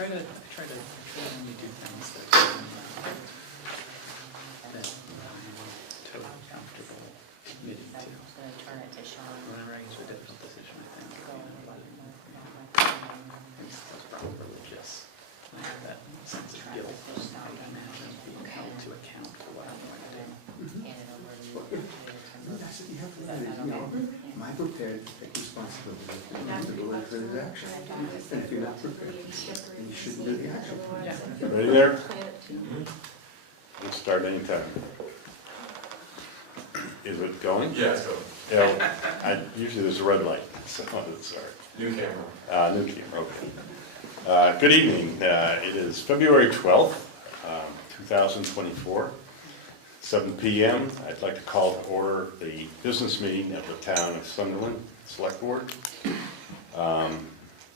try to only do things that I'm totally comfortable admitting to. I'm going to turn it to Sean. Whenever I use a difficult decision, I think, it's probably religious. I have that sense of guilt, I imagine being held to account for what I'm going to do. Hand it over to you. That's what you have to learn, you know, am I prepared to take responsibility for this action? And if you're not prepared, then you shouldn't do the action. Yeah. Ready there? Let's start anytime. Is it going? Yeah, so, Yeah, usually there's a red light, so let's start. new camera. New camera, okay. Good evening. It is February 12th, 2024, 7 p.m. I'd like to call to order the business meeting of the town of Sunderland Select Board.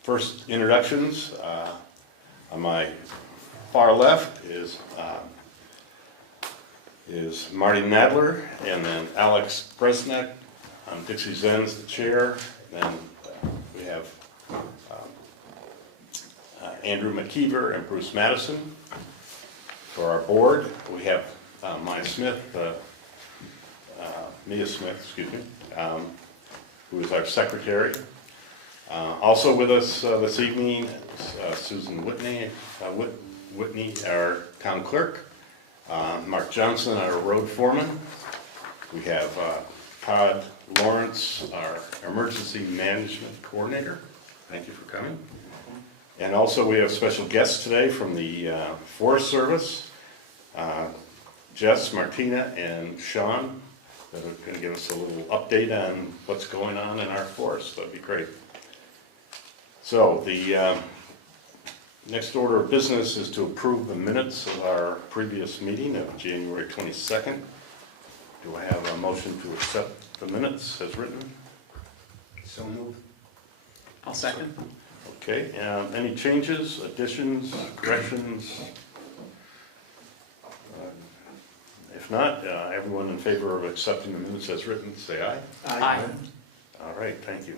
First introductions. On my far left is Marty Nadler, and then Alex Bresnek. Dixie Zen's the chair. Then we have Andrew McKeever and Bruce Madison. For our board, we have Mia Smith, who is our secretary. Also with us this evening is Susan Whitney, our town clerk. Mark Johnson, our road foreman. We have Todd Lawrence, our emergency management coordinator. Thank you for coming. And also we have special guests today from the Forest Service, Jess, Martina, and Sean, that are going to give us a little update on what's going on in our forest. That'd be great. So the next order of business is to approve the minutes of our previous meeting of January 22nd. Do I have a motion to accept the minutes as written? So move. I'll second. Okay, any changes, additions, corrections? If not, everyone in favor of accepting the minutes as written, say aye. Aye. All right, thank you.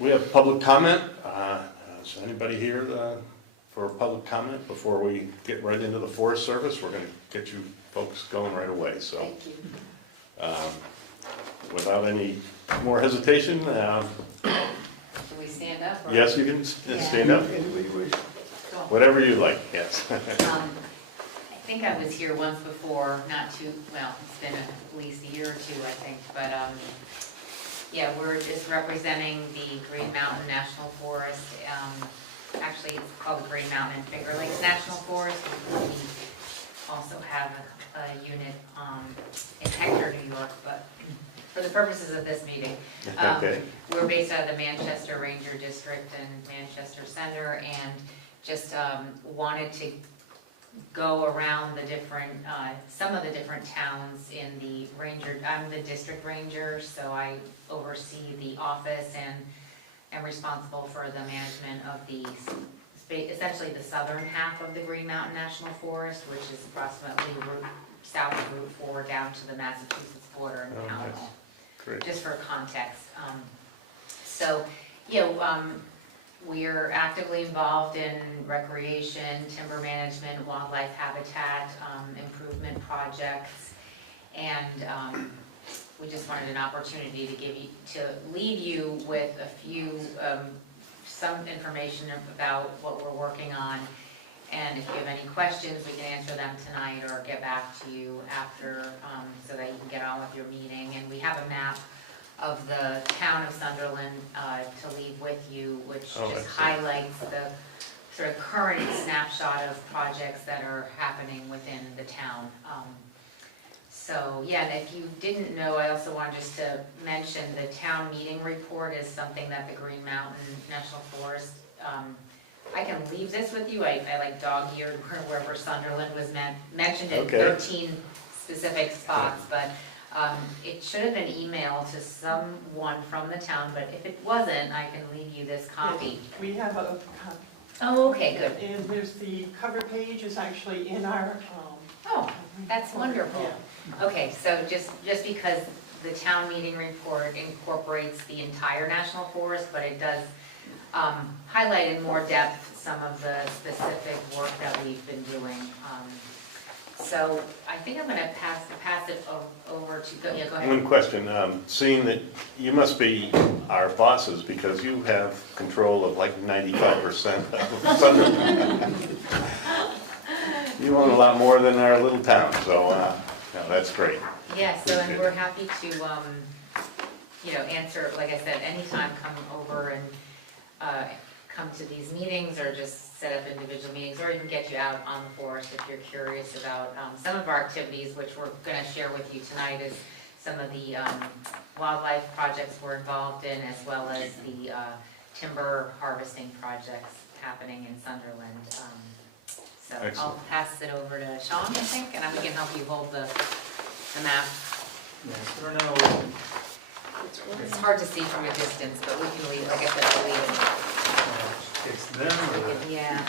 We have public comment. Is anybody here for public comment before we get right into the Forest Service? We're going to get you folks going right away. So, Thank you. without any more hesitation, Do we stand up? Or? yes, you can stand up. Anybody wish? Go. Whatever you like. Yes. I think I was here once before, not too, well, it's been at least a year or two, I think, but yeah, we're just representing the Green Mountain National Forest. Actually, it's called the Green Mountain and Finger Lakes National Forest. We also have a unit in Hector, New York, but for the purposes of this meeting, Okay. we're based out of the Manchester Ranger District and Manchester Center, and just wanted to go around the different, some of the different towns in the ranger. I'm the district ranger, so I oversee the office and am responsible for the management of the, essentially the southern half of the Green Mountain National Forest, which is approximately south of Route 4 down to the Massachusetts border in Pownell. Nice. Great. Just for context. So, we're actively involved in recreation, timber management, wildlife habitat, improvement projects, and we just wanted an opportunity to leave you with a few, some information about what we're working on. And if you have any questions, we can answer them tonight or get back to you after, so that you can get on with your meeting. And we have a map of the town of Sunderland to leave with you, which just highlights the sort of current snapshot of projects that are happening within the town. So yeah, and if you didn't know, I also wanted just to mention the town meeting report is something that the Green Mountain National Forest, I can leave this with you. I like dog-eared wherever Sunderland was mentioned in 13 specific spots, but it should have been emailed to someone from the town, but if it wasn't, I can leave you this copy. We have a copy. Oh, okay, good. And there's the cover page is actually in our. Oh, that's wonderful. Yeah. Okay, so just because the town meeting report incorporates the entire national forest, but it does highlight in more depth some of the specific work that we've been doing. So I think I'm gonna pass it over to, go ahead. One question, seeing that you must be our bosses because you have control of like 95% of Sunderland. You own a lot more than our little town, so no, that's great. Yeah, so, and we're happy to, answer, like I said, anytime, come over and come to these meetings, or just set up individual meetings, or even get you out on the forest if you're curious about some of our activities, which we're gonna share with you tonight, is some of the wildlife projects we're involved in, as well as the timber harvesting projects happening in Sunderland. So I'll Excellent. pass it over to Sean, I think, and we can help you hold the map. Yes, we're now, It's hard to see from a distance, but we can leave, like I said, we'll leave It's them, or it. Yeah.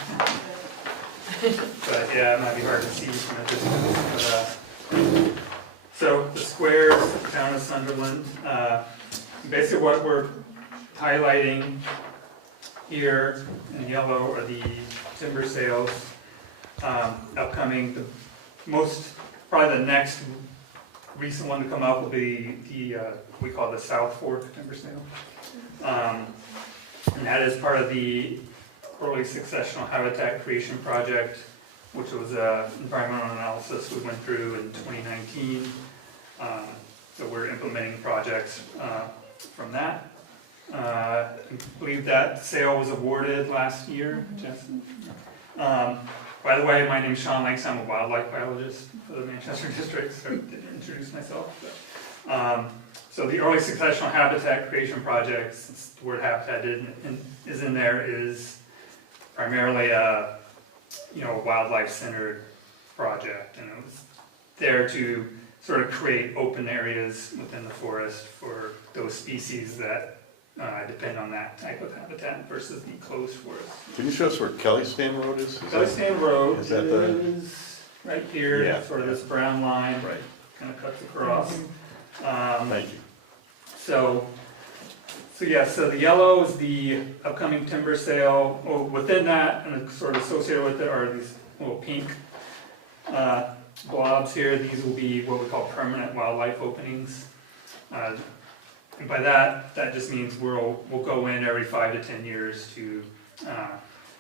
but yeah, it might be hard to see from a distance. But, so the squares, town of Sunderland, basically what we're highlighting here in yellow are the timber sales upcoming. The most, probably the next recent one to come up will be the, we call the South Fork timber sale. And that is part of the early successional habitat creation project, which was an environmental analysis we went through in 2019. So we're implementing projects from that. I believe that sale was awarded last year, Justin. By the way, my name's Sean Lakes. I'm a wildlife biologist for the Manchester District, so I didn't introduce myself. But, so the early successional habitat creation project, since the word habitat is in there, is primarily a wildlife-centered project, and it was there to sort of create open areas within the forest for those species that depend on that type of habitat versus the closed forest. Can you show us where Kelly Stand Road is? Kelly Stand Road is that the- is right here, Yeah. sort of this brown line, Right, kind of cuts across. thank you. So the yellow is the upcoming timber sale. Oh, within that, and sort of associated with it, are these little pink blobs here. These will be what we call permanent wildlife openings. And by that just means we'll go in every 5 to 10 years to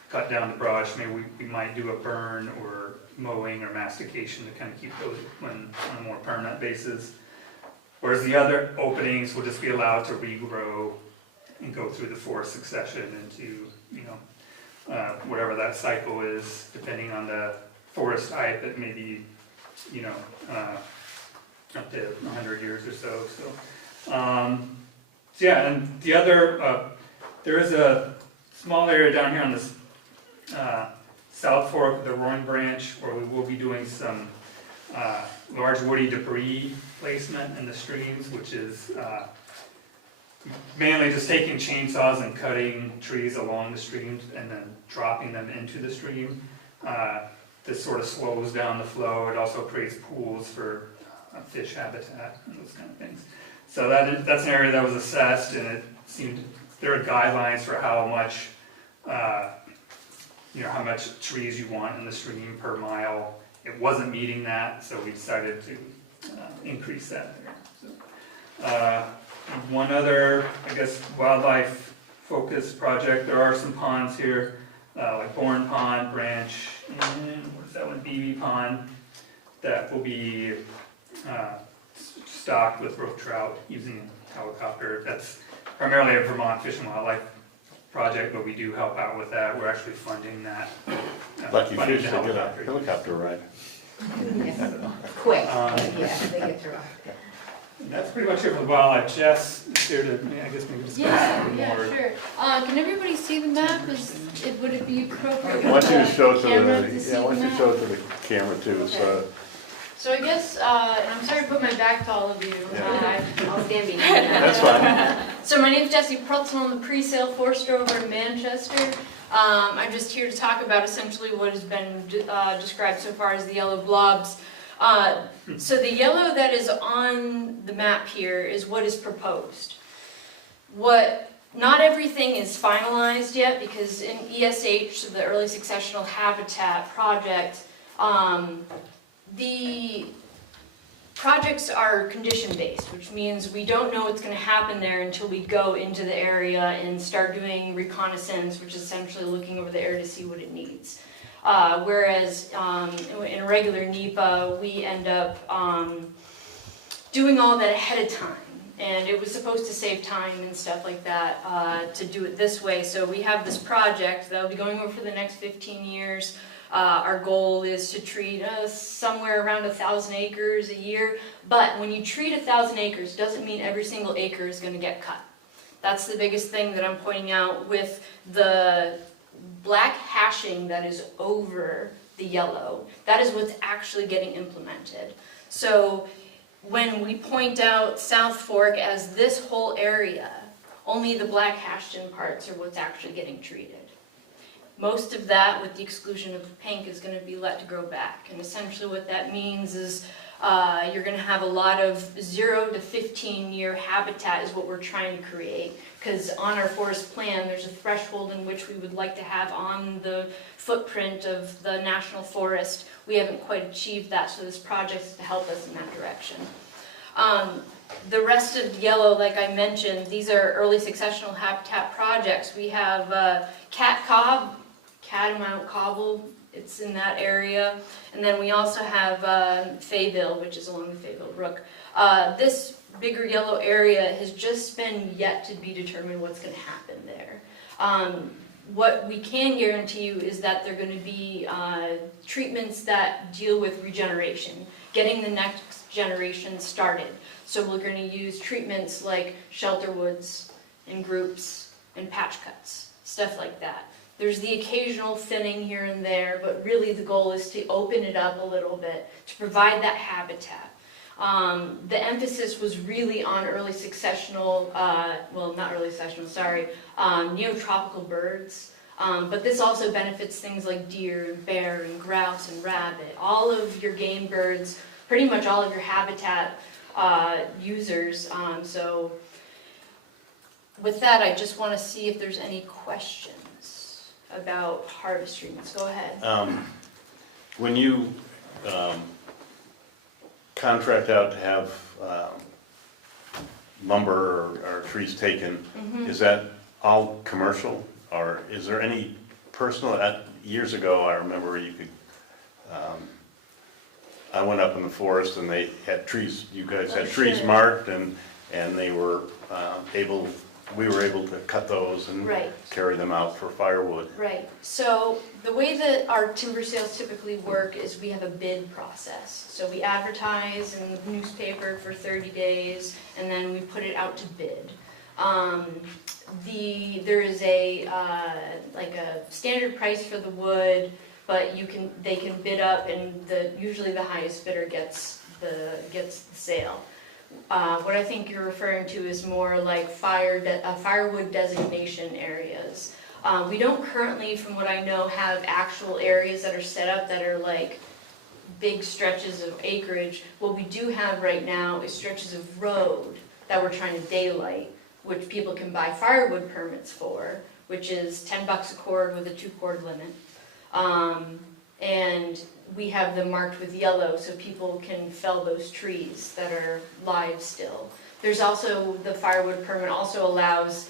cut down the brush. Maybe we might do a burn or mowing or mastication to kind of keep those on a more permanent basis. Whereas the other openings will just be allowed to regrow and go through the forest succession into, whatever that cycle is, depending on the forest type. It may be, up to 100 years or so. Yeah, and the other, there is a small area down here on this South Fork of the Roaring Branch where we will be doing some large woody debris placement in the streams, which is mainly just taking chainsaws and cutting trees along the streams and then dropping them into the stream. This sort of slows down the flow. It also creates pools for fish habitat and those kind of things. So that's an area that was assessed, and it seemed there are guidelines for how much, how much trees you want in the stream per mile. It wasn't meeting that, so we decided to increase that there. So, one other, wildlife focused project. There are some ponds here, like Bourne Pond, Branch, and what's that one? BB Pond, that will be stocked with brook trout using a helicopter. That's primarily a Vermont Fish and Wildlife project, but we do help out with that. We're actually funding that. Lucky funding fish the to get a helicopter ride. Quick, Um, they get through. And that's pretty much it for the wildlife. Jess is here to, maybe discuss a little more. Sure. Can everybody see the map? Would it be appropriate? Why don't you show it to Camera the, to see yeah, why don't you the show it to the camera too, so. So I guess, and I'm sorry to put my back to all of you. Yeah. I'll stand behind that. That's fine. So my name's Jessie Prutzel. I'm the pre-sale forester over in Manchester. I'm just here to talk about essentially what has been described so far as the yellow blobs. So the yellow that is on the map here is what is proposed. What not everything is finalized yet, because in ESH, the Early Successional Habitat Project, the projects are condition-based, which means we don't know what's going to happen there until we go into the area and start doing reconnaissance, which is essentially looking over the area to see what it needs. Whereas in a regular NEPA, we end up doing all that ahead of time. And it was supposed to save time and stuff like that to do it this way. So we have this project that will be going over for the next 15 years. Our goal is to treat somewhere around 1,000 acres a year. But when you treat 1,000 acres, doesn't mean every single acre is going to get cut. That's the biggest thing that I'm pointing out with the black hashing that is over the yellow. That is what's actually getting implemented. So when we point out South Fork as this whole area, only the black hashed in parts are what's actually getting treated. Most of that, with the exclusion of the pink, is going to be let to grow back. And essentially what that means is you're going to have a lot of 0 to 15-year habitat is what we're trying to create. Because on our forest plan, there's a threshold in which we would like to have on the footprint of the national forest. We haven't quite achieved that, so this project is to help us in that direction. The rest of yellow, like I mentioned, these are early successional habitat projects. We have Catamount Cobble, it's in that area. And then we also have Fayetteville, which is along the Fayetteville Brook. This bigger yellow area has just been yet to be determined what's going to happen there. What we can guarantee you is that they're going to be treatments that deal with regeneration, getting the next generation started. So we're going to use treatments like shelter woods and groups and patch cuts, stuff like that. There's the occasional thinning here and there, but really the goal is to open it up a little bit to provide that habitat. The emphasis was really on early successional, well, not early successional, sorry, neotropical birds. But this also benefits things like deer and bear and grouse and rabbit. All of your game birds, pretty much all of your habitat users. So with that, I just want to see if there's any questions about harvest treatments. Go ahead. When you contract out to have lumber or trees taken, is that all commercial, or is there any personal? Years ago, I remember you could, I went up in the forest and they had trees, you guys had trees marked, and they were we were able to cut those and carry them out for firewood. Right. So the way that our timber sales typically work is we have a bid process. So we advertise in the newspaper for 30 days, and then we put it out to bid. There is a like a standard price for the wood, but they can bid up, and usually the highest bidder gets the sale. What I think you're referring to is more like firewood designation areas. We don't currently, from what I know, have actual areas that are set up that are like big stretches of acreage. What we do have right now is stretches of road that we're trying to daylight, which people can buy firewood permits for, which is $10 a cord with a 2-cord limit. And we have them marked with yellow so people can fell those trees that are live still. There's also, the firewood permit also allows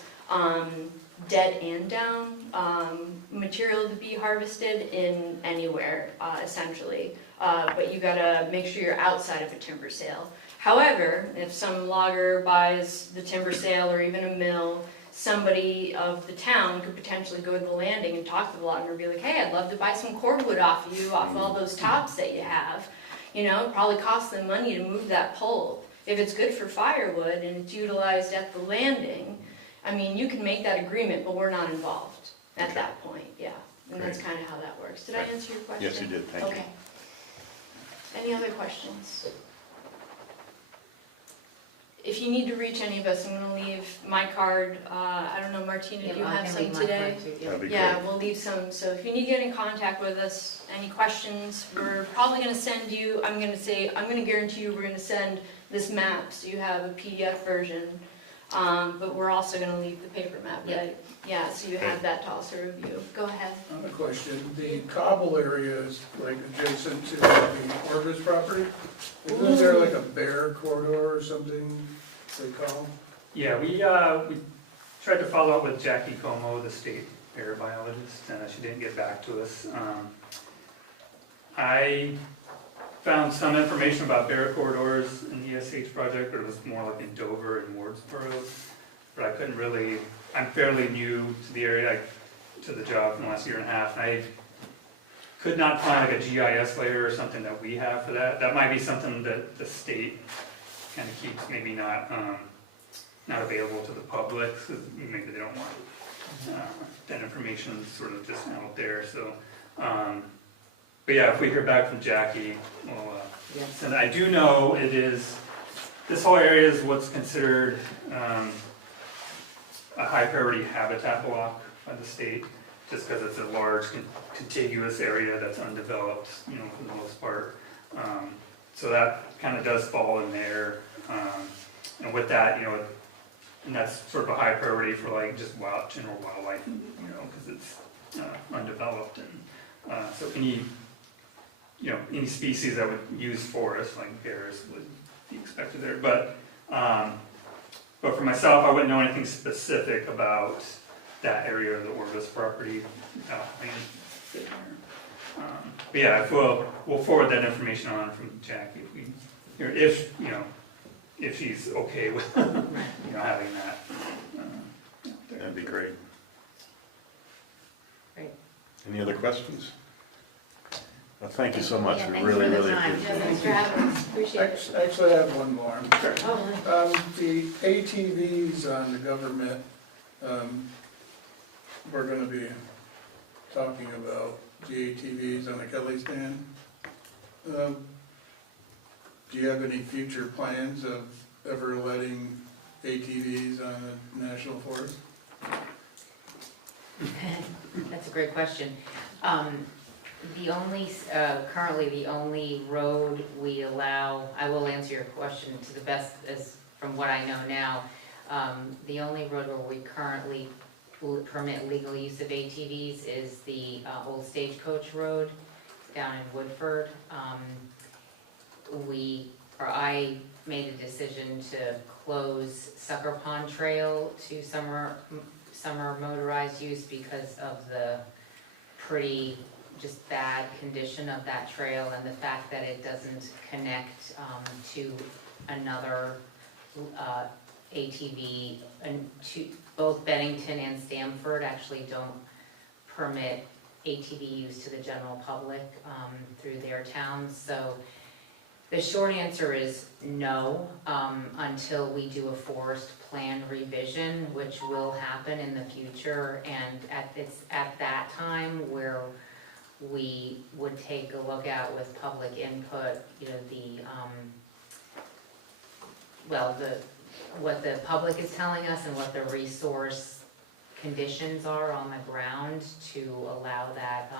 dead and down material to be harvested in anywhere, essentially. But you gotta make sure you're outside of a timber sale. However, if some logger buys the timber sale or even a mill, somebody of the town could potentially go to the landing and talk to the logger and be like, hey, I'd love to buy some cordwood off you, off all those tops that you have. You know, it probably costs them money to move that pole. If it's good for firewood and it's utilized at the landing, I mean, you can make that agreement, but we're not involved at that point, yeah. And that's kind of how that works. Did I answer your question? Yes, you did, thank you. Okay. Any other questions? If you need to reach any of us, I'm going to leave my card. I don't know, Martina, do you have some today? That'd be Yeah, great. we'll leave some. So if you need to get in contact with us, any questions, we're probably going to send you, I'm going to guarantee you we're going to send this map so you have a PDF version. But we're also gonna leave the paper map, Yeah. right? Yeah, so you have that to also review. Go ahead. Another question, the cobble area is like adjacent to the Orbis property? Isn't there like a bear corridor or something they call? Yeah, we tried to follow up with Jackie Como, the state bear biologist, and she didn't get back to us. I found some information about bear corridors in the ESH project, but it was more like in Dover and Wardsboro. But I couldn't really, I'm fairly new to the area, to the job in the last year and a half, and I could not find like a GIS layer or something that we have for that. That might be something that the state kind of keeps maybe not available to the public, because maybe they don't want that information sort of just out there, so. But yeah, if we hear back from Jackie, we'll, Yes. and I do know it is, this whole area is what's considered a high priority habitat block by the state, just because it's a large contiguous area that's undeveloped, for the most part. So that kind of does fall in there. And with that, and that's sort of a high priority for like just general wildlife, because it's undeveloped. And so any species that would use forests, like bears, would be expected there. But for myself, I wouldn't know anything specific about that area of the Orbis property. But yeah, we'll forward that information on from Jackie if she's okay with having that. There. That'd be great. Great. Any other questions? Well, thank you so much. Yeah, We thanks really, for the really time. appreciate Yeah, it. thanks for having us. Appreciate it. Actually, I have one more. Oh, The ATVs on the government, we're gonna be talking about the ATVs on the Kelly stand. Do you have any future plans of ever letting ATVs on the national forest? That's a great question. Currently the only road we allow, I will answer your question to the best as from what I know now. The only road where we currently permit legal use of ATVs is the old Stagecoach Road down in Woodford. I made a decision to close Sucker Pond Trail to summer motorized use because of the pretty just bad condition of that trail and the fact that it doesn't connect to another ATV, and both Bennington and Stamford actually don't permit ATV use to the general public through their towns. So the short answer is no, until we do a forest plan revision, which will happen in the future. And it's at that time where we would take a look at with public input, what the public is telling us and what the resource conditions are on the ground to allow that.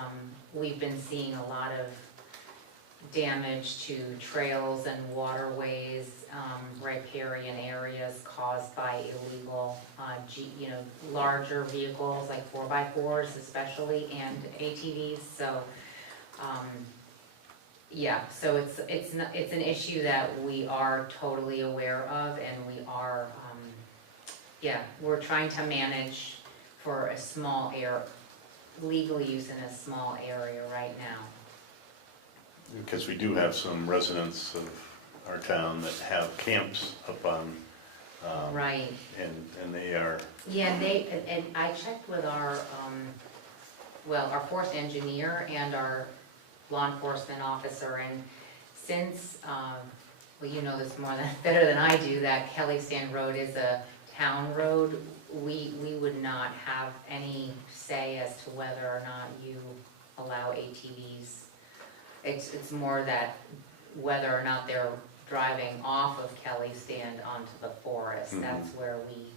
We've been seeing a lot of damage to trails and waterways, riparian areas caused by illegal, larger vehicles like 4x4s especially, and ATVs. So, so it's an issue that we are totally aware of, and we are, we're trying to manage for a small legal use in a small area right now. Because we do have some residents of our town that have camps up on, Right. and they are, Yeah, and I checked with our forest engineer and our law enforcement officer, and since, you know this better than I do, that Kelly Stand Road is a town road, we would not have any say as to whether or not you allow ATVs. It's more that whether or not they're driving off of Kelly Stand onto the forest, that's where we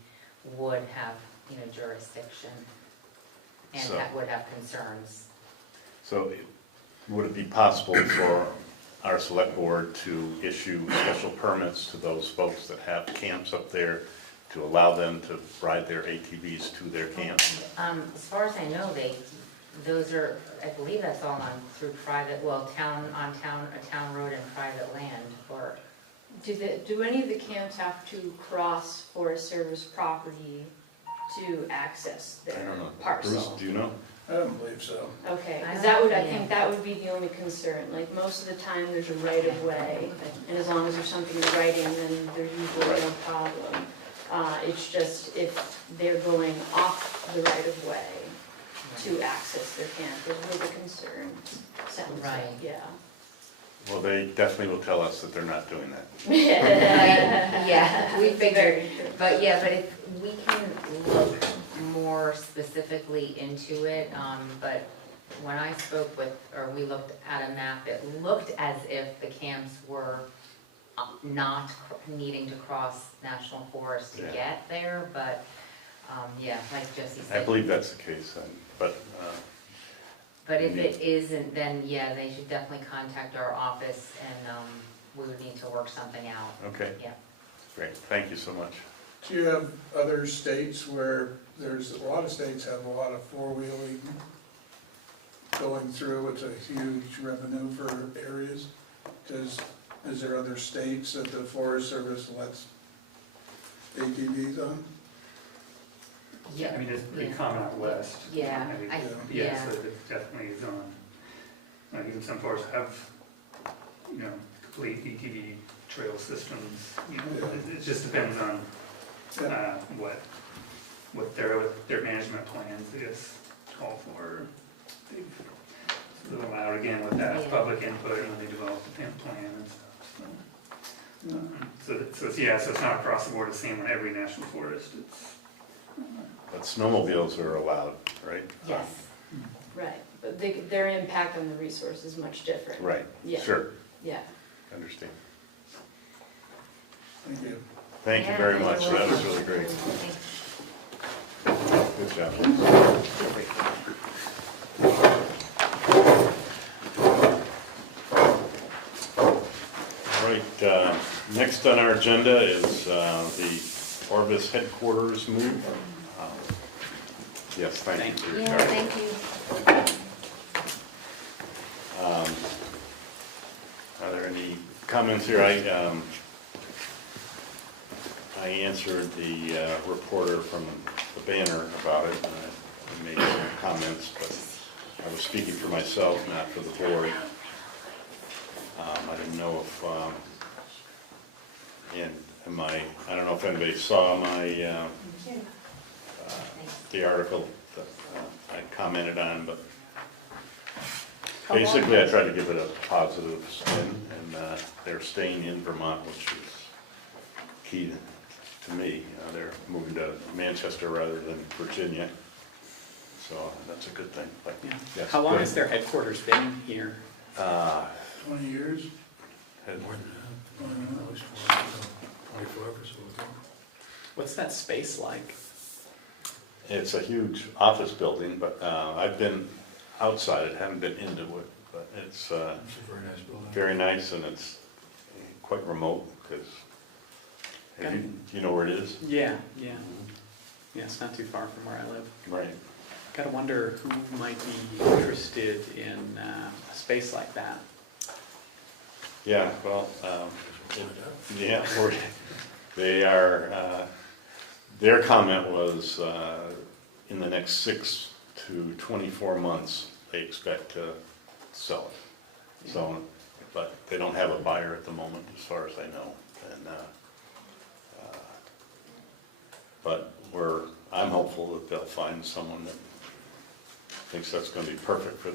would have, jurisdiction, and So- that would have concerns. so would it be possible for our select board to issue special permits to those folks that have camps up there to allow them to ride their ATVs to their camp? As far as I know, those are, I believe that's all on through private, well, a town road and private land, or, Do any of the camps have to cross Forest Service property to access I their don't know. parcel? Bruce, do you know? I don't believe so. Okay, I because don't- I yeah. think that would be the only concern, like, most of the time, there's a right of way, and as long as there's something in writing, then there's usually no problem. It's just if they're going off the right of way to access their camp, is where the concern sounds like, Right. yeah. Well, they definitely will tell us that they're not doing that. yeah, we figured. Very true. But yeah, but if, we can look more specifically into it, but when I spoke with, or we looked at a map, it looked as if the camps were not needing to cross national forest to Yeah. get there, but, yeah, like Jesse I said. believe that's the case, but, But if it isn't, then yeah, they should definitely contact our office and, we would need to work something out. okay. Yeah. Great, thank you so much. Do you have other states where there's, a lot of states have a lot of four-wheeling going through, it's a huge revenue for areas. Is there other states that the Forest Service lets ATVs on? I mean, it's pretty Yeah. common out west. Yeah, Maybe. I, Yeah, yeah, so it definitely is on, like, even some forests have, complete ATV trail systems, it just depends on, Yeah. what their management plans, I guess, call for. They've sort of allowed, again, with that Yeah. public input, when they develop the plan and stuff, so it's not across the board the same on every national forest, it's, But snowmobiles are allowed, right? yes. Right, but their impact on the resource is much different. Right, Yeah. sure, Yeah. understand. Thank you. Thank you Yeah, very you're much, that was welcome. really great. Thanks. Good job. All right, next on our agenda is the Orbis headquarters move. Yes, thank you for your Yeah, time. thank you. Are there any comments here? I answered the reporter from the Banner about it, and I made some comments, but I was speaking for myself, not for the board. I didn't know if, I don't know if anybody saw my, the article that I commented on, but How long- basically I tried to give it a positive spin, and they're staying in Vermont, which is key to me. They're moving to Manchester rather than Virginia, so that's a good thing. But Yeah. yes, How long go has ahead. their headquarters been here? 20 years? Had- What's that space like? It's a huge office building, but I've been outside it, haven't been into it, but it's very nice, and it's quite remote, because, you know where it is? Yeah. Yeah, it's not too far from where I live. Right. Gotta wonder who might be interested in a space like that. Yeah, well, yeah, they are, their comment was, in the next 6 to 24 months, they expect to sell it. So, but they don't have a buyer at the moment, as far as I know, and, but I'm hopeful that they'll find someone that thinks that's gonna be perfect for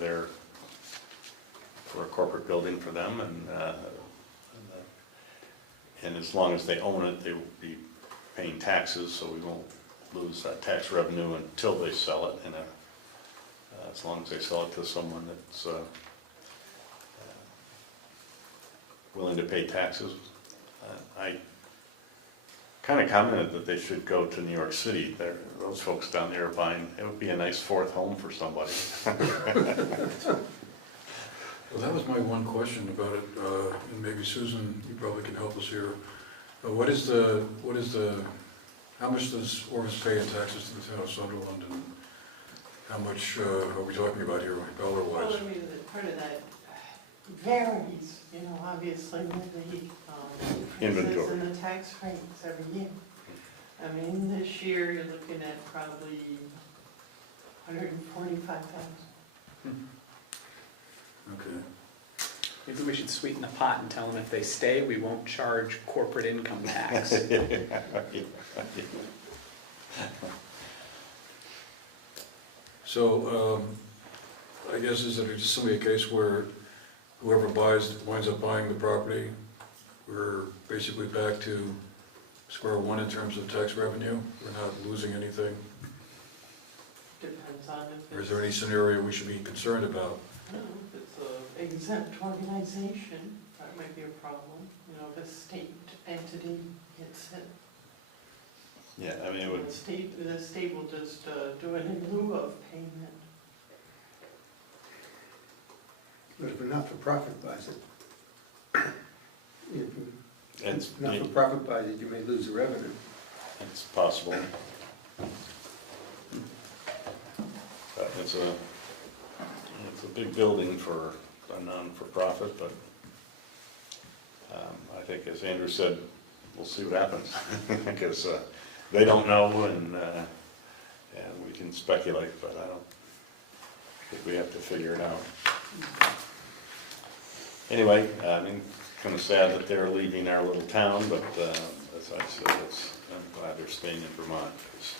a corporate building for them, and as long as they own it, they will be paying taxes, so we won't lose that tax revenue until they sell it, and as long as they sell it to someone that's willing to pay taxes. I kind of commented that they should go to New York City. Those folks down there are buying, it would be a nice fourth home for somebody. Well, that was my one question about it, and maybe Susan, you probably can help us here. What is the How much does Orvis pay in taxes to the town of Sunderland, and how much are we talking about here, Well, dollar-wise? I mean, part of that varies, you know, obviously with the increases Inventory. in the tax rates every year. I mean, this year you're looking at probably 145,000. Okay. Maybe we should sweeten the pot and tell them if they stay, we won't charge corporate income tax. So, I guess is it just simply a case where whoever winds up buying the property, we're basically back to square one in terms of tax revenue? We're not losing anything? Depends on if Or is it's, there any scenario we should be concerned about? if it's a exempt organization, that might be a problem. You know, if a state entity gets it. Yeah, I mean, it would, The state will just do it in lieu of payment. But if a not-for-profit buys it, it's, if not-for-profit buys it, you may lose the revenue. it's possible. But it's a big building for a non-for-profit, but I think, as Andrew said, we'll see what happens. Because they don't know, and we can speculate, but I don't think we have to figure it out. Anyway, I mean, kind of sad that they're leaving our little town, but as I said, I'm glad they're staying in Vermont, because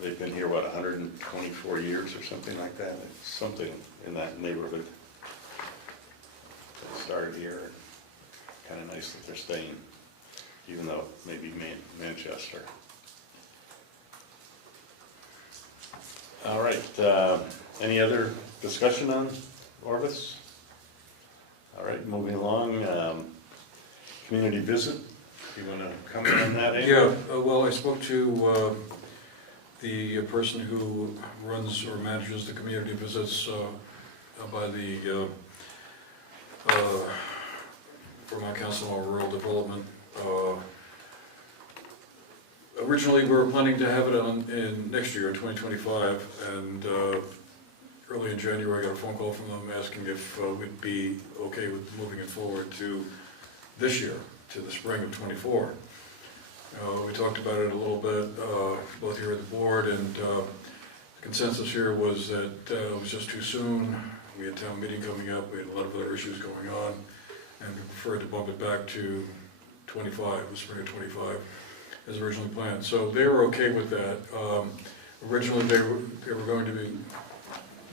they've been here, what, 124 years or something like that? It's something in that neighborhood. They started here, kind of nice that they're staying, even though maybe Manchester. All right, any other discussion on Orvis? All right, moving along, community visit, you want to comment on that, Andrew? Yeah, well, I spoke to the person who runs or manages the community visits by the Vermont Council on Rural Development. Originally, we were planning to have it in next year, in 2025, and early in January, I got a phone call from them asking if we'd be okay with moving it forward to this year, to the spring of '24. We talked about it a little bit, both here at the board, and the consensus here was that it was just too soon. We had town meeting coming up, we had a lot of other issues going on, and we preferred to bump it back to 25, the spring of '25, as originally planned. So they were okay with that. Originally, they were going to be,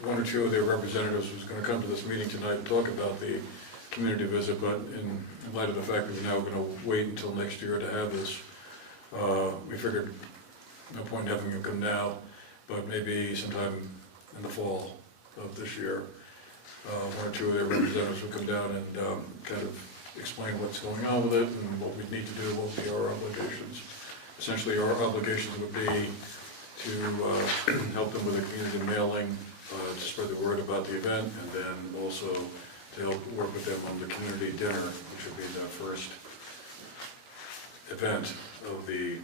one or two of their representatives was going to come to this meeting tonight and talk about the community visit, but in light of the fact that we're now going to wait until next year to have this, we figured no point in having them come now, but maybe sometime in the fall of this year, one or two of their representatives would come down and kind of explain what's going on with it and what we need to do, what would be our obligations. Essentially, our obligations would be to help them with a community mailing, to spread the word about the event, and then also to help work with them on the community dinner, which would be the first event of the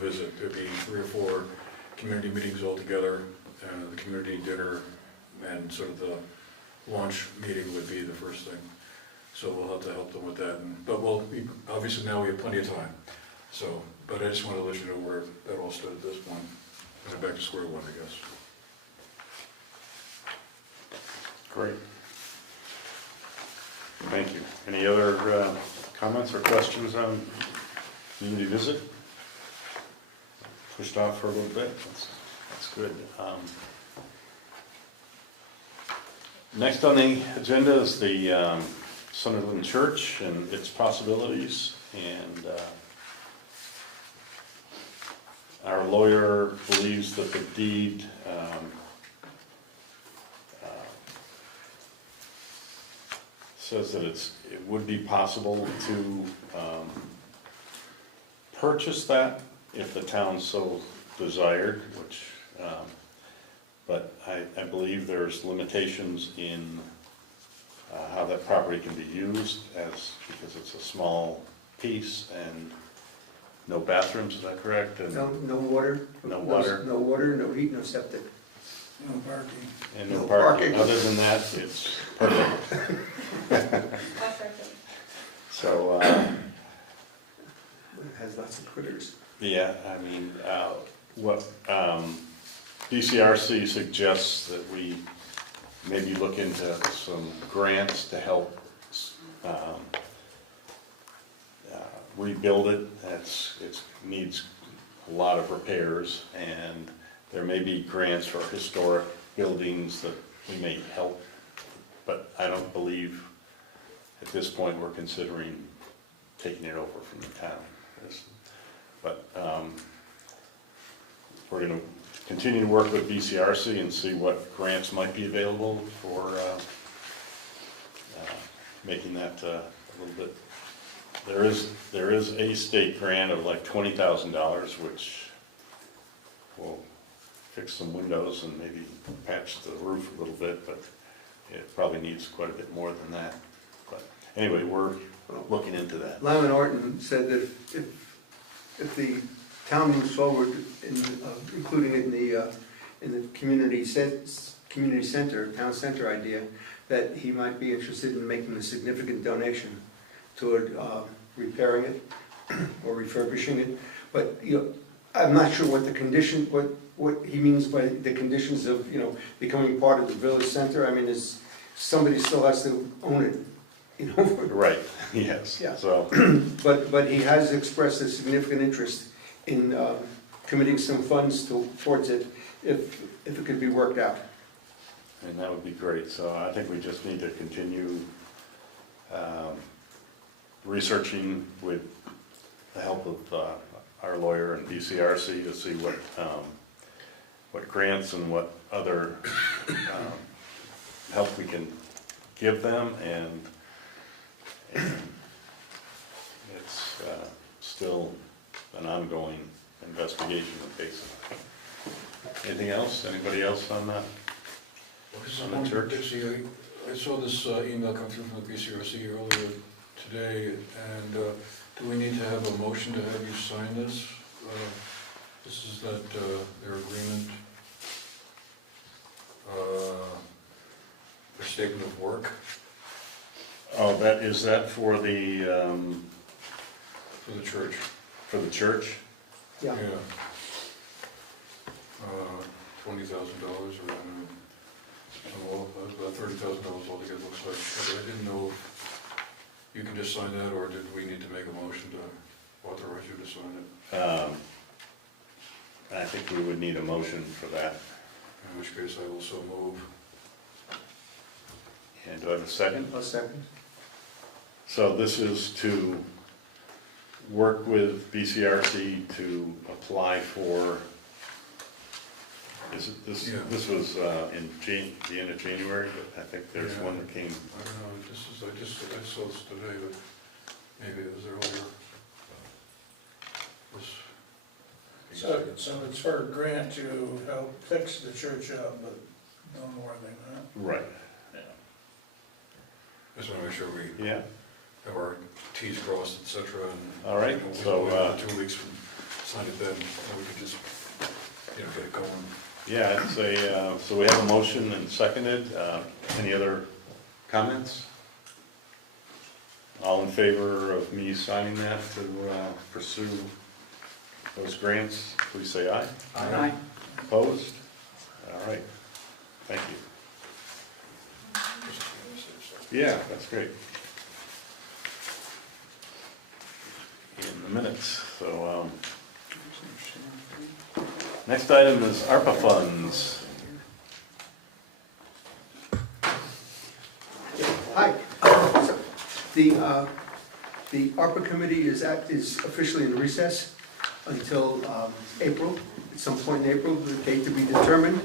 visit. There'd be 3 or 4 community meetings altogether, and the community dinner and sort of the launch meeting would be the first thing. So we'll have to help them with that. But obviously now we have plenty of time. So, but I just wanted to let you know where that all stood at this point. And back to square one, I guess. Great. Thank you. Any other comments or questions on community visit? Pushed off for a little bit, that's good. Next on the agenda is the Sunderland Church and its possibilities, and our lawyer believes that the deed says that it would be possible to purchase that if the town so desired, which, but I believe there's limitations in how that property can be used, because it's a small piece, and no bathrooms, is that correct? And No water. No water. No water, no heat, no septic. No parking. And no No parking. parking. Other than that, it's perfect. So, It has lots of critters. yeah, I mean, what BCRC suggests that we maybe look into some grants to help rebuild it. It needs a lot of repairs, and there may be grants for historic buildings that we may help, but I don't believe at this point we're considering taking it over from the town. But we're going to continue to work with BCRC and see what grants might be available for making that a little bit. There is a state grant of like $20,000, which will fix some windows and maybe patch the roof a little bit, but it probably needs quite a bit more than that. But anyway, we're looking into that. Lyman Orton said that if the town moves forward in including it in the community center, town center idea, that he might be interested in making a significant donation toward repairing it or refurbishing it. But I'm not sure what the condition, what he means by the conditions of becoming part of the village center. I mean, somebody still has to own it, Right. Yes. Yeah. So. But he has expressed a significant interest in committing some funds towards it if it could be worked out. And that would be great. So I think we just need to continue researching with the help of our lawyer and BCRC to see what grants and what other help we can give them, and it's still an ongoing investigation of the case. Anything else? Anybody else on that? On the church? I saw this email come through from the BCRC earlier today, and do we need to have a motion to have you sign this? This is that their agreement, their statement of work. Oh, is that for the For the church. for the church? Yeah. $20,000 or about $30,000 altogether, looks like. But I didn't know if you can just sign that, or did we need to make a motion to authorize you to sign it? I think we would need a motion for that. In which case I will so move. And do I have a second? A second. So this is to work with BCRC to apply for, Yeah. this was in the end of January, but I think there's one that came. I don't know, I saw this today, but maybe it was earlier. So it's for a grant to help fix the church up, but no more than that. Right. Just want to make sure we Yeah, have our Ts crossed, et cetera, and. all right, We so, don't wait 2 weeks from sign it then, and we could just, get it going. yeah, I'd say, so we have a motion and seconded. Any other comments? All in favor of me signing that to pursue those grants, please say aye. Aye. Opposed? All right, thank you. Yeah, that's great. In the minutes, so, next item is ARPA funds. Hi. The ARPA committee is officially in recess until April, at some point in April, the date to be determined.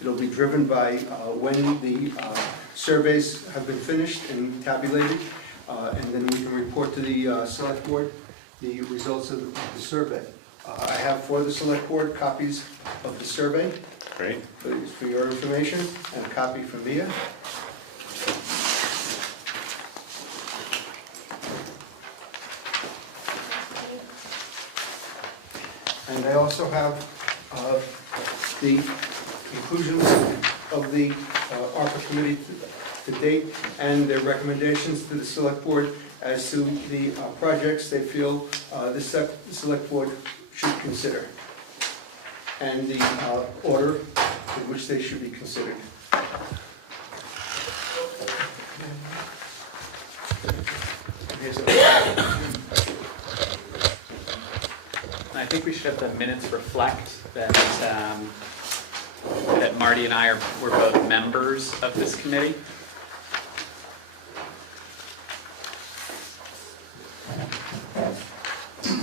It'll be driven by when the surveys have been finished and tabulated, and then we can report to the select board the results of the survey. I have for the select board copies of the survey Great. for your information, and a copy from Mia. And I also have the conclusions of the ARPA committee to date and their recommendations to the select board as to the projects they feel the select board should consider, and the order in which they should be considered. Here's a- I think we should have the minutes reflect that, that Marty and I were both members of this committee.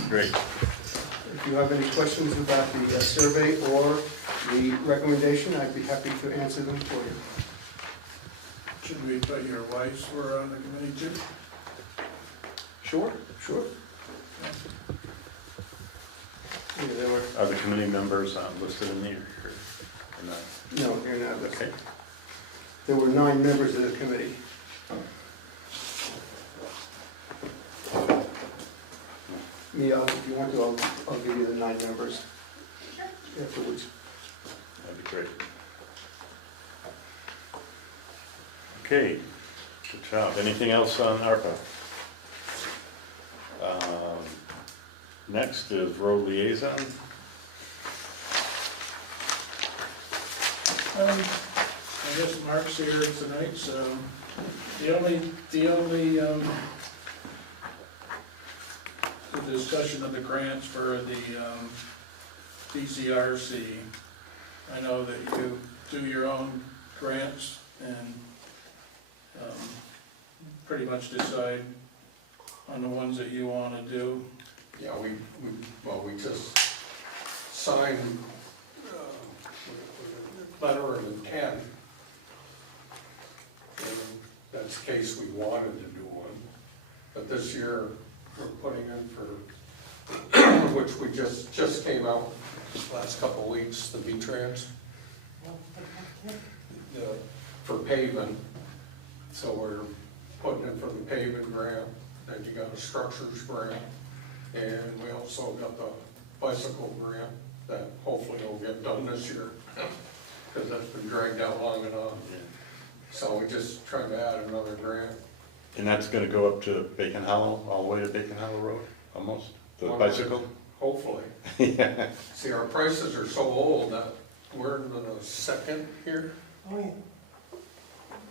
Great. If you have any questions about the survey or the recommendation, I'd be happy to answer them for you. Should we put your wives were on the committee too? Sure, sure. Yeah, there were, Are the committee members listed in here? Or not? no, you're not. Okay. There were 9 members of the committee. If you want to, I'll give you the 9 members afterwards. That'd be great. Okay, good job. Anything else on ARPA? Next is road liaison. I guess Mark's here tonight, so the only the discussion of the grants for the DCRC. I know that you do your own grants and pretty much decide on the ones that you want to do. Yeah, we just signed letter of intent. And that's the case we wanted to do one. But this year, we're putting in for, which we just came out this last couple of weeks, the V-Trans. For paving. So we're putting in for the paving grant, then you got a structures grant, and we also got the bicycle grant that hopefully will get done this year, because that's been dragged out long enough. So we're just trying to add another grant. And that's gonna go up to Bacon Hollow, all the way to Bacon Hollow Road, almost, the bicycle? Hopefully. Yeah. See, our prices are so old that we're in the second here. Oh, yeah.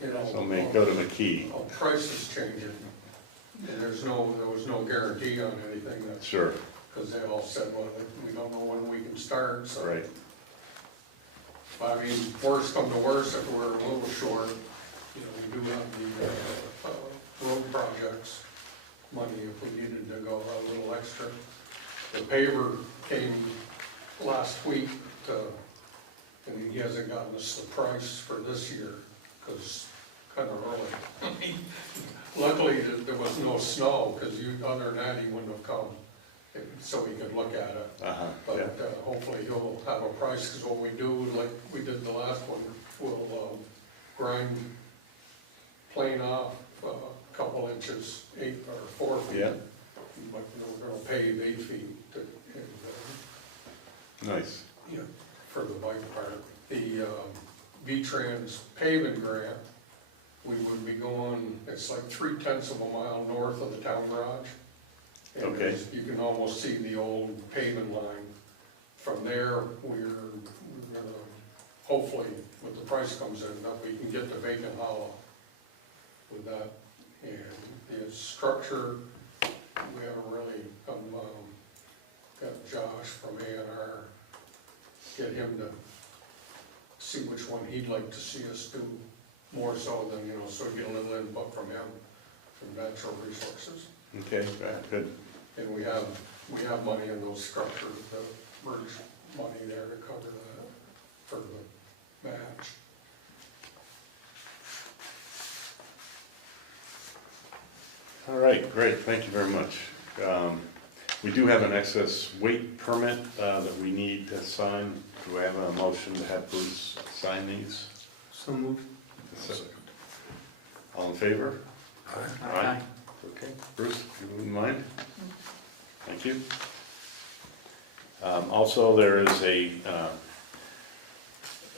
You know. So may go to McKee. Prices changing, and there was no guarantee on anything that's. Sure. Because they all said, well, we don't know when we can start, so. Right. But I mean, worst come to worst, if we're a little short, you know, we do have the road projects money if we needed to go a little extra. The paver came last week, and he hasn't gotten us the price for this year, because kind of early. Luckily, there was no snow, because other than that, he wouldn't have come, so we could look at it. Uh-huh, But yeah. hopefully he'll have a price, because what we do, like we did the last one, we'll grind plane off a couple inches, 8 or 4 feet. Yeah. But we're gonna pave 8 feet to, Nice. yeah, for the bike part. The V-Trans paving grant, we would be going, it's like 3/10 of a mile north of the town garage. And Okay. you can almost see the old paving line. From there, we're gonna, hopefully, with the price comes in, that we can get to Bacon Hollow with that. And the structure, we haven't really got Josh from A&R, get him to see which one he'd like to see us do, more so than, so get a little input from him, from natural resources. Okay, good. And we have money in those structures, the bridge money there to cover that, for the match. All right, great, thank you very much. We do have an excess weight permit that we need to sign. Do I have a motion to have Bruce sign these? So moved. All in favor? Aye. Okay, Bruce, you wouldn't mind? Thank you. Also, there is a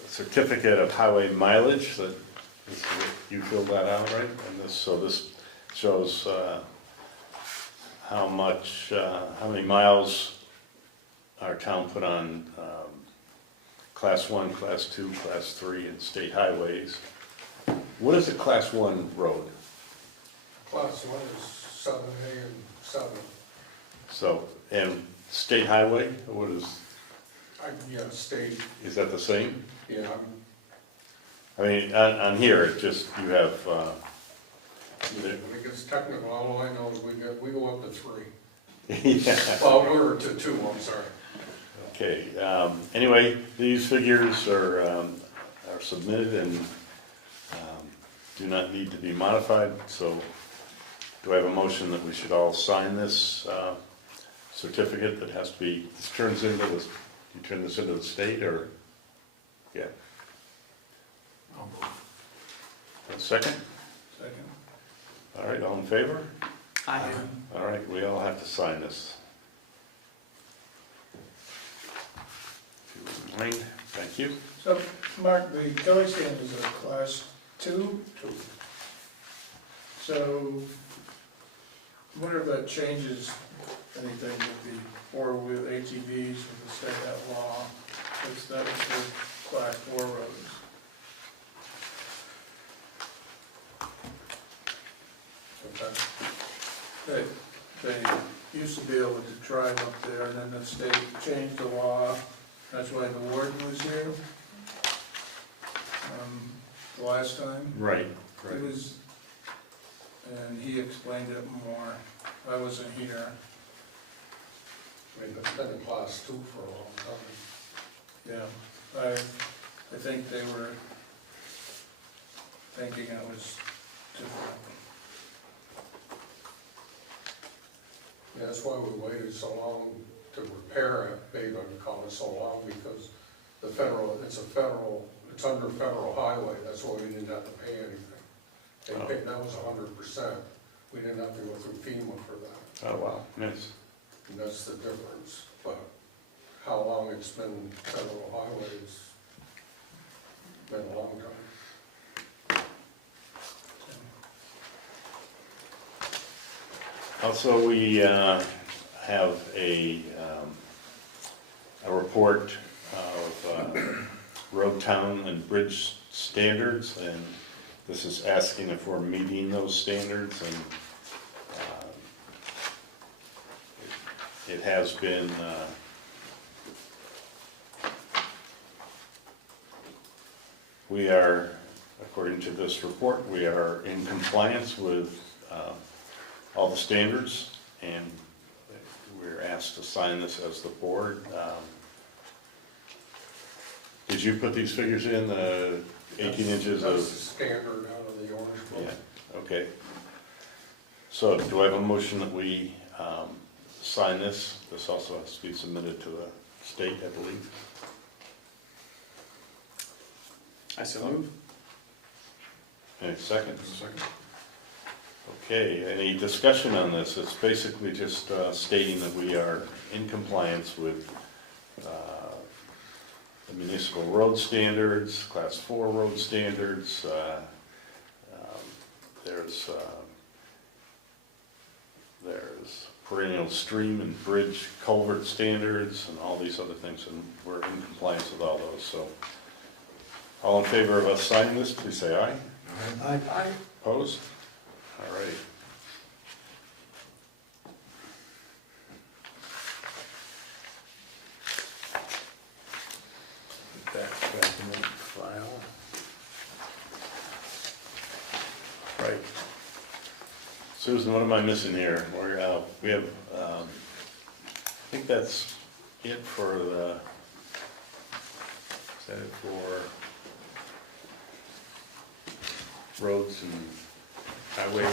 certificate of highway mileage that you filled that out, right? And this shows how many miles our town put on Class 1, Class 2, Class 3, and state highways. What is a Class 1 road? Class 1 is 7A and 7. So, and state highway, what is, Yeah, state, is that the same? yeah, I mean, on here, it just, you have, I think it's technical, all I know is we go up to 3. yeah. Well, or to 2, I'm sorry. Okay, anyway, these figures are submitted and do not need to be modified, so do I have a motion that we should all sign this certificate that has to be, this turns into this, you turn this into the state, or, yeah? I'll move. A second? Second. All right, all in favor? Aye. All right, we all have to sign this. If you wouldn't mind, thank you. So, Mark, the Kelly standards are class 2, so I wonder if that changes anything with the four-wheel ATVs with the state outlaw, because that was for class 4 roads. Okay. They used to be able to drive up there, and then the state changed the law. That's why the warden was here the last time. Right, It was, and he explained it more. I wasn't here. I mean, it's been in class 2 for a long time. Yeah, I think they were thinking it was different. Yeah, that's why we waited so long to repair it, maybe I call it so long, because the federal, it's under federal highway, that's why we didn't have to pay anything. They paid, that was 100%, we didn't have to go through FEMA for that, oh, wow, nice. and that's the difference. But how long it's been federal highway, it's been a long time. Also, we have a report of road, town, and bridge standards, and this is asking if we're meeting those standards, and it has been we are, according to this report, we are in compliance with all the standards, and we're asked to sign this as the board. Did you put these figures in, the 18 inches That's of? the standard out of the orange book. Yeah, okay. So do I have a motion that we sign this? This also has to be submitted to the state, I believe. I so move. Any second? Second. Okay, any discussion on this? It's basically just stating that we are in compliance with the municipal road standards, class 4 road standards. There's perennial stream and bridge culvert standards and all these other things, and we're in compliance with all those. So, all in favor of us signing this, please say aye. Aye. Opposed? All right. Put that back in the file. Right. Susan, what am I missing here? We have, I think that's it for the, is that it for roads and highways?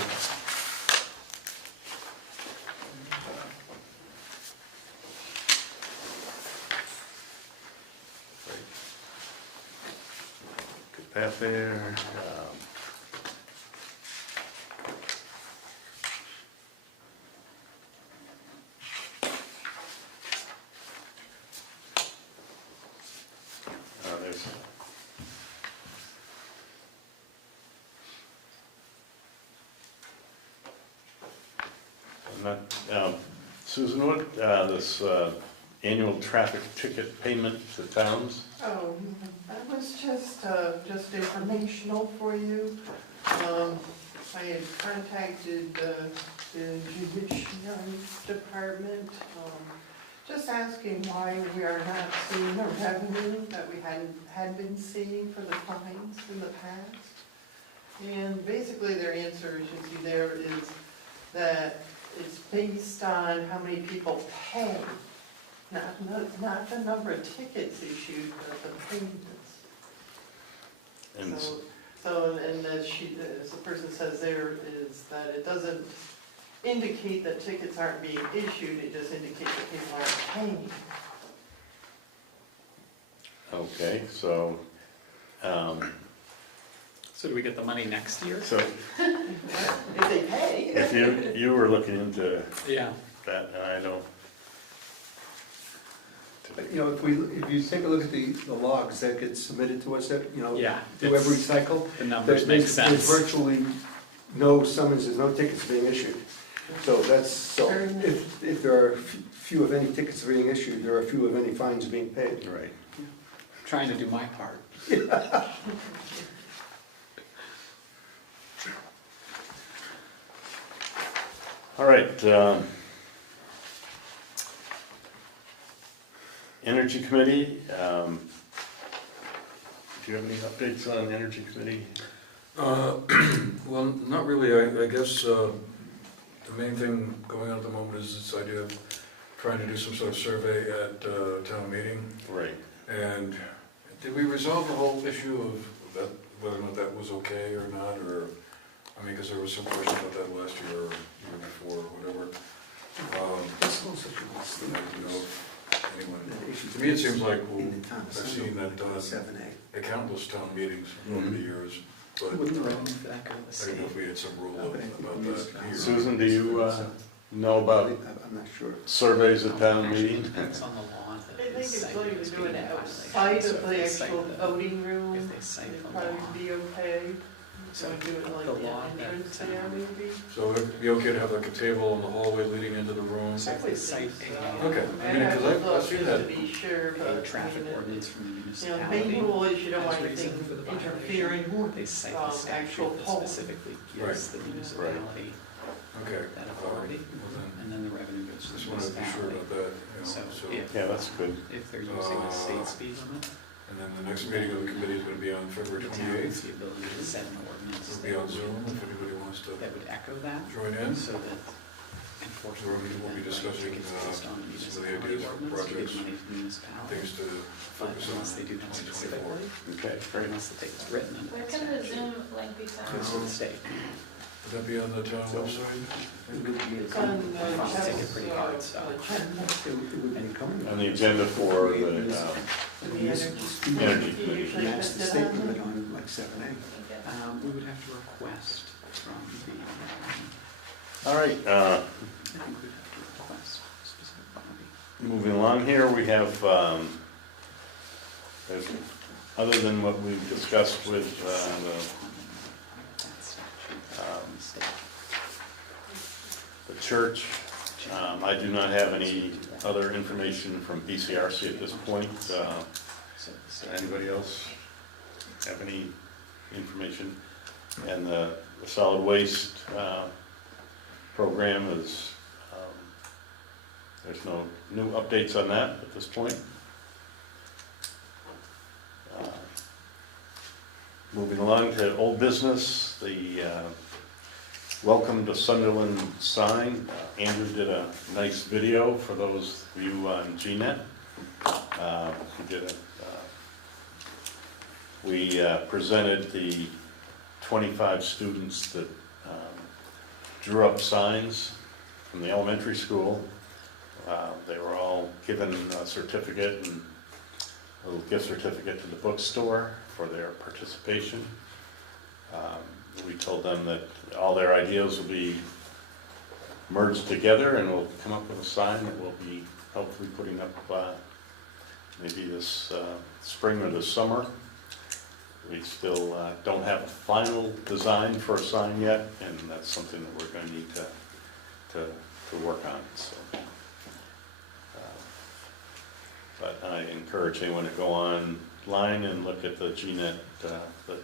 Get that there. Susan, what, this annual traffic ticket payment to towns? Oh, that was just informational for you. I had contacted the judiciary department, just asking why we are not seeing the revenue that we had been seeing for the fines in the past. And basically their answer, as you see there, is that it's based on how many people pay, not the number of tickets issued, but the payments. And And as the person says there, is that it doesn't indicate that tickets aren't being issued, it just indicates that people aren't paying. okay, so, So do we get the money next year? so If they pay. if you were looking into Yeah. that, and I don't. You know, if you take a look at the logs that get submitted to us, that, you know, Yeah, do every cycle, the numbers make there's sense. virtually no summonses, no tickets being issued. So if there are few of any tickets being issued, there are few of any fines being paid. Right. Trying to do my part. All right. Energy Committee, do you have any updates on Energy Committee? Well, not really. I guess the main thing going on at the moment is this idea of trying to do some sort of survey at town meeting. Right. And did we resolve the whole issue of that, whether or not that was okay or not, or, I mean, because there was some question about that last year or year before, or whatever. You know, anyone, to me, it seems like, well, I've seen that at countless town meetings over the years, but Wouldn't the revenue for that go to the I state? don't know if we had some rule about that here. Susan, do you know about I'm not sure. surveys at town meeting? Depends on the law. I think if you're doing it outside of the actual voting room, If they cite it'd the probably law. be okay. So So do it like the the law entrance that, there maybe. So it'd be okay to have like a table in the hallway leading into the room? So if they cite Okay. a, I mean, 'cause I've seen Just that. to be sure, but. a traffic ordinance from the You know, the municipality. main rule is you don't want as reason anything for the violation, interfering They cite from the statute actual that polling. specifically Right. gives the municipality Okay. that authority, Well then, and then the revenue goes to just the wanted to be sure municipality. about that, you know, So so. if, Yeah, that's good. if they're using the state speed limit, And then the next meeting of the committee is gonna be on February the town has 28th. the ability to set an ordinance It'll be on Zoom if anybody wants to that would echo that, join in. so that So enforcement. we'll be discussing tickets based on the some of the municipality ideas for ordinance, give projects, money to the municipality. things to But focus on unless they do in that 2024. specifically, Okay, or unless the ticket's written in Where that can the statute, Zoom link be found? goes to the state. Would that be on the town website? It's on the Take it pretty hard, so. agenda. on the agenda for the The energy. You usually That's the put it state on. limit on like 7A. We would have to request from the, all right, I think we'd have to request a specific body. moving along here, we have, there's, other than what we've discussed with That statute, Um, the state. the church, I do not have any other information from BCRC at this point. So the state- Anybody else have any information? And the solid waste program is, there's no new updates on that at this point. Moving along to old business, the Welcome to Sunderland sign. Andrew did a nice video for those of you on GNet. We presented the 25 students that drew up signs from the elementary school. They were all given a certificate and a little gift certificate to the bookstore for their participation. We told them that all their ideas will be merged together and we'll come up with a sign that we'll be hopefully putting up maybe this spring or this summer. We still don't have a final design for a sign yet, and that's something that we're going to need to to work on, so. But I encourage anyone to go online and look at the GNet that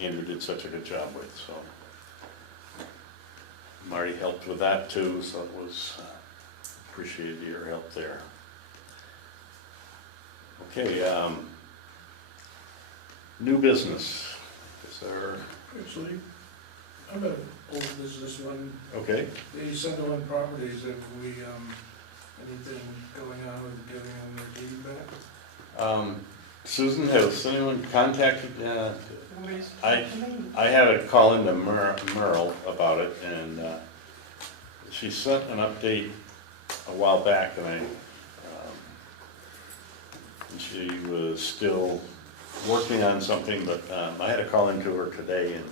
Andrew did such a good job with, so. Marty helped with that too, so it was, appreciated your help there. Okay, new business. Is there, Actually, I'm an old business one, okay, the Sunderland properties, have we, anything going on with getting them their deed back? Susan, has anyone contacted, Nobody's I- talked to me. I had a call into Merle about it, and she sent an update a while back, and and she was still working on something, but I had a call into her today, and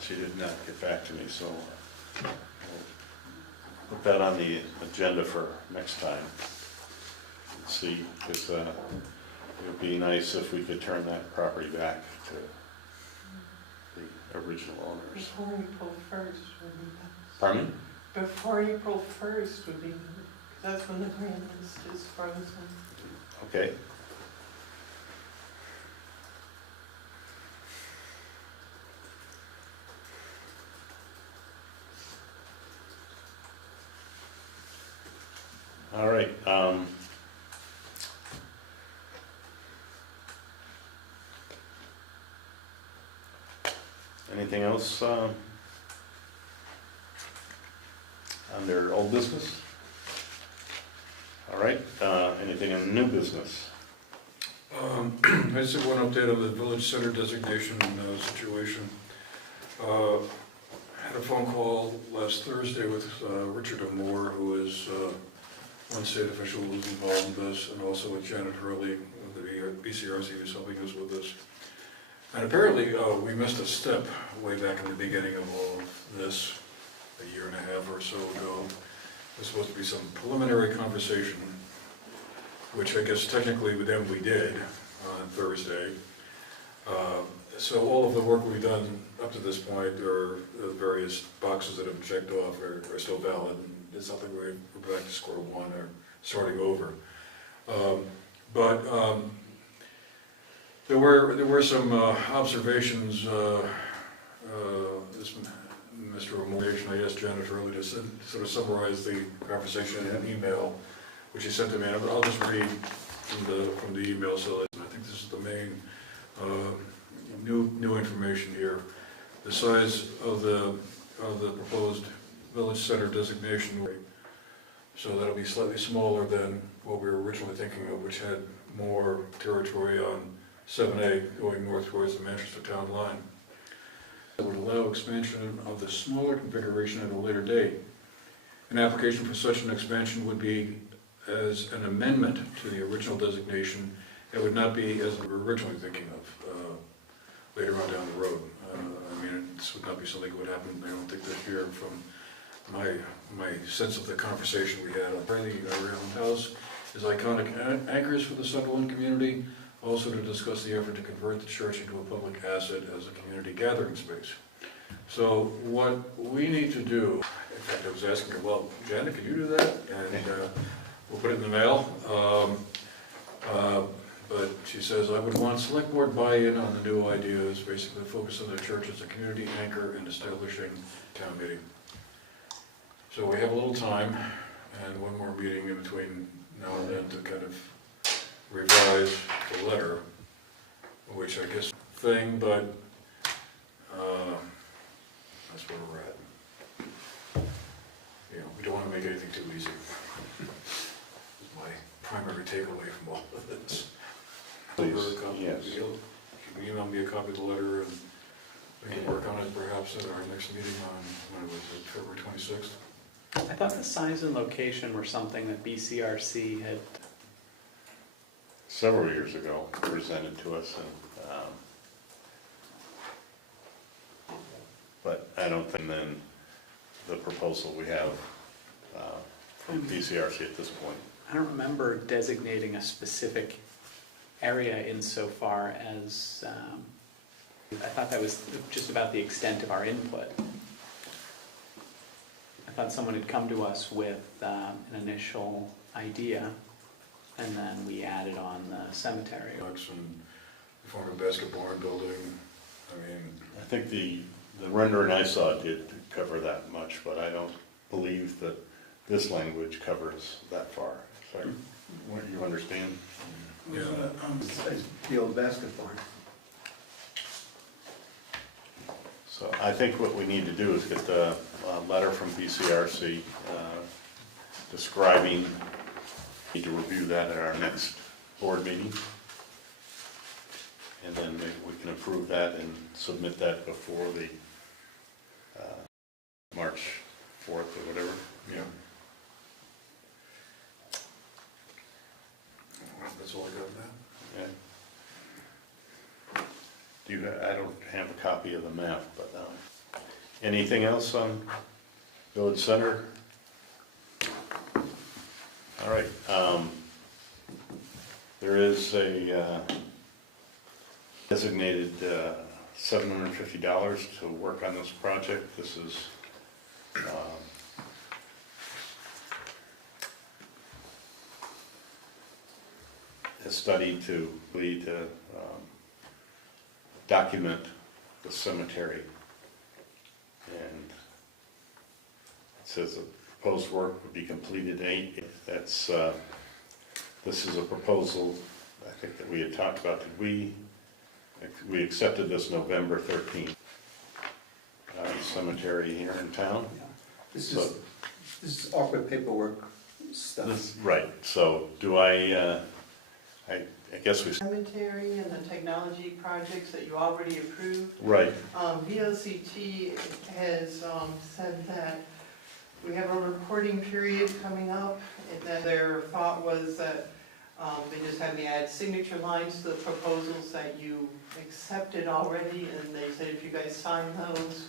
she did not get back to me, so we'll put that on the agenda for next time. Let's see, because it would be nice if we could turn that property back to the original owners. Before April 1st would be nice. Pardon me? Before April 1st would be nice, 'cause that's when the grand list is frozen. Okay. All right, anything else, under old business? All right, anything in new business? I just have one update on the village center designation situation. Had a phone call last Thursday with Richard O'Moore, who is one state official who's involved in this, and also with Janet Hurley of the BCRC who's helping us with this. And apparently we missed a step way back in the beginning of all of this, a year and a half or so ago. There's supposed to be some preliminary conversation, which I guess technically with them we did on Thursday. So all of the work we've done up to this point, or the various boxes that have been checked off are still valid. It's nothing we're back to square one or starting over. But there were some observations. This Mr. O'Moore, I asked Janet earlier to sort of summarize the conversation in an email, which he sent to me. I'll just read from the email. So I think this is the main new information here. The size of the proposed village center designation, so that'll be slightly smaller than what we were originally thinking of, which had more territory on 7A going north towards the Manchester town line. It would allow expansion of the smaller configuration at a later date. An application for such an expansion would be as an amendment to the original designation. It would not be as we were originally thinking of later on down the road. I mean, this would not be something that would happen, I don't think, this year. From my sense of the conversation we had, apparently around the house is iconic anchors for the Sunderland community, also to discuss the effort to convert the church into a public asset as a community gathering space. So what we need to do, in fact, I was asking her, well, Janet, could you do that? And we'll put it in the mail. But she says, I would want select board buy-in on the new ideas, basically focus on the church as a community anchor and establishing town meeting. So we have a little time and one more meeting in between now and then to kind of revise the letter, which I guess thing, but that's where we're at. You know, we don't want to make anything too easy. That's my primary takeaway from all of this. Please, yes. You can email me a copy of the letter, and we can work on it perhaps at our next meeting on, when was it, February 26th? I thought the size and location were something that BCRC had. Several years ago presented to us, and but I don't think then the proposal we have from BCRC at this point. I don't remember designating a specific area insofar as, I thought that was just about the extent of our input. I thought someone had come to us with an initial idea, and then we added on the cemetery. Ducks and the former basketball building, I mean, I think the rendering I saw did cover that much, but I don't believe that this language covers that far. So, what you understand? yeah. It's the old basket barn. So I think what we need to do is get the letter from BCRC describing, need to review that at our next board meeting. And then maybe we can approve that and submit that before the March 4th or whatever. Yeah. That's all I got now. Yeah. Do you, I don't have a copy of the map, but anything else on Village Center? All right. There is a designated $750 to work on this project. This is a study to lead to document the cemetery. And it says the proposed work would be completed that's this is a proposal I think that we had talked about. We accepted this November 13th. Cemetery here in town. Yeah. This So- is awkward paperwork stuff. Right, so do I guess we, Cemetery and the technology projects that you already approved. right, VLCT has said that we have a reporting period coming up, and that their thought was that they just had me add signature lines to the proposals that you accepted already, and they said if you guys sign those,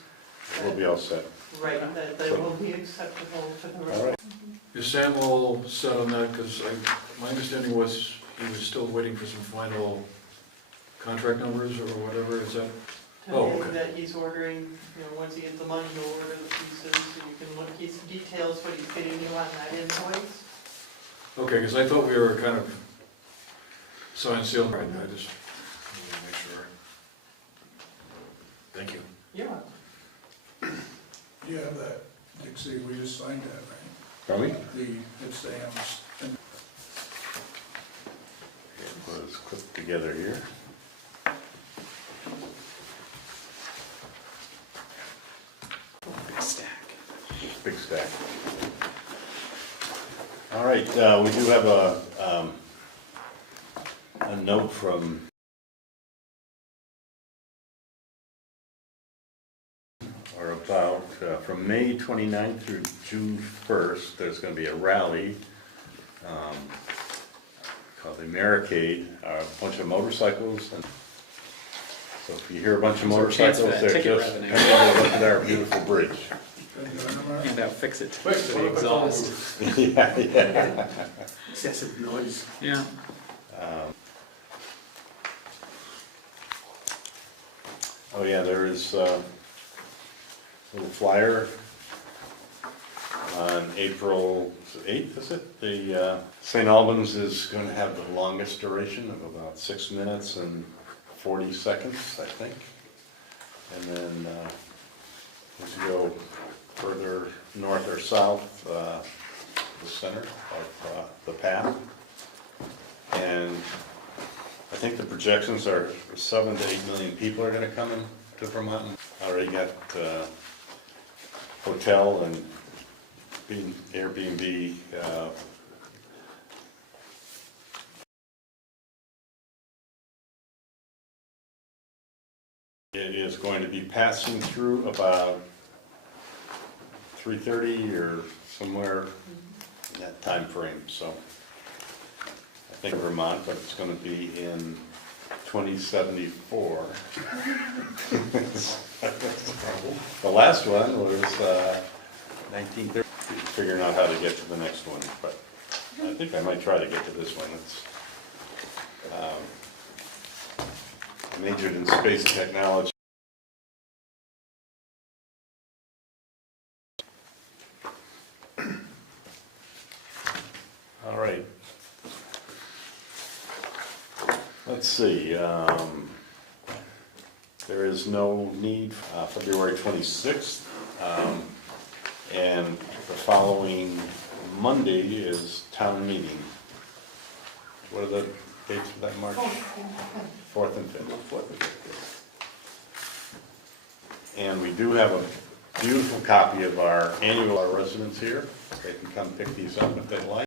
we'll be all set. right, that they will be acceptable to the All right. Is Sam all set on that? Because my understanding was he was still waiting for some final contract numbers or whatever, is that? Oh, today okay. that he's ordering, once he gets the money, he'll order the pieces, so you can look, he details what he's getting you on that invoice. Okay, because I thought we were kind of signed sealed, right, I just wanted to make sure. Thank you. Yeah. You have that, Dixie, we just signed that, right? Pardon me? It's the M's. Let's click together here. Big stack. Big stack. All right, we do have a note from or about from May 29th through June 1st, there's going to be a rally called the Americade, a bunch of motorcycles. And so if you hear a bunch of There's a chance motorcycles, for that they're ticket just revenue. coming to look at our beautiful bridge. Hand out fix-it Fix tickets it, for the what if it's all exhaust. Yeah. Excessive noise. Yeah. Oh yeah, there is a little flyer on April 8th, is it? The St. Albans is going to have the longest duration of about 6 minutes and 40 seconds, I think. And then as you go further north or south, the center of the path. And I think the projections are 7 to 8 million people are going to come into Vermont. Already got hotel and Airbnb. It is going to be passing through about 3:30 or somewhere in that time frame. So I think Vermont, but it's going to be in 2074. The last one was 1930. Figuring out how to get to the next one, but I think I might try to get to this one. It's majored in space technology. right. Let's see, there is no need, February 26th, and the following Monday is town meeting. What are the dates for that, March? 4th and 5th. And we do have a beautiful copy of our annual residents here. They can come pick these up if they like.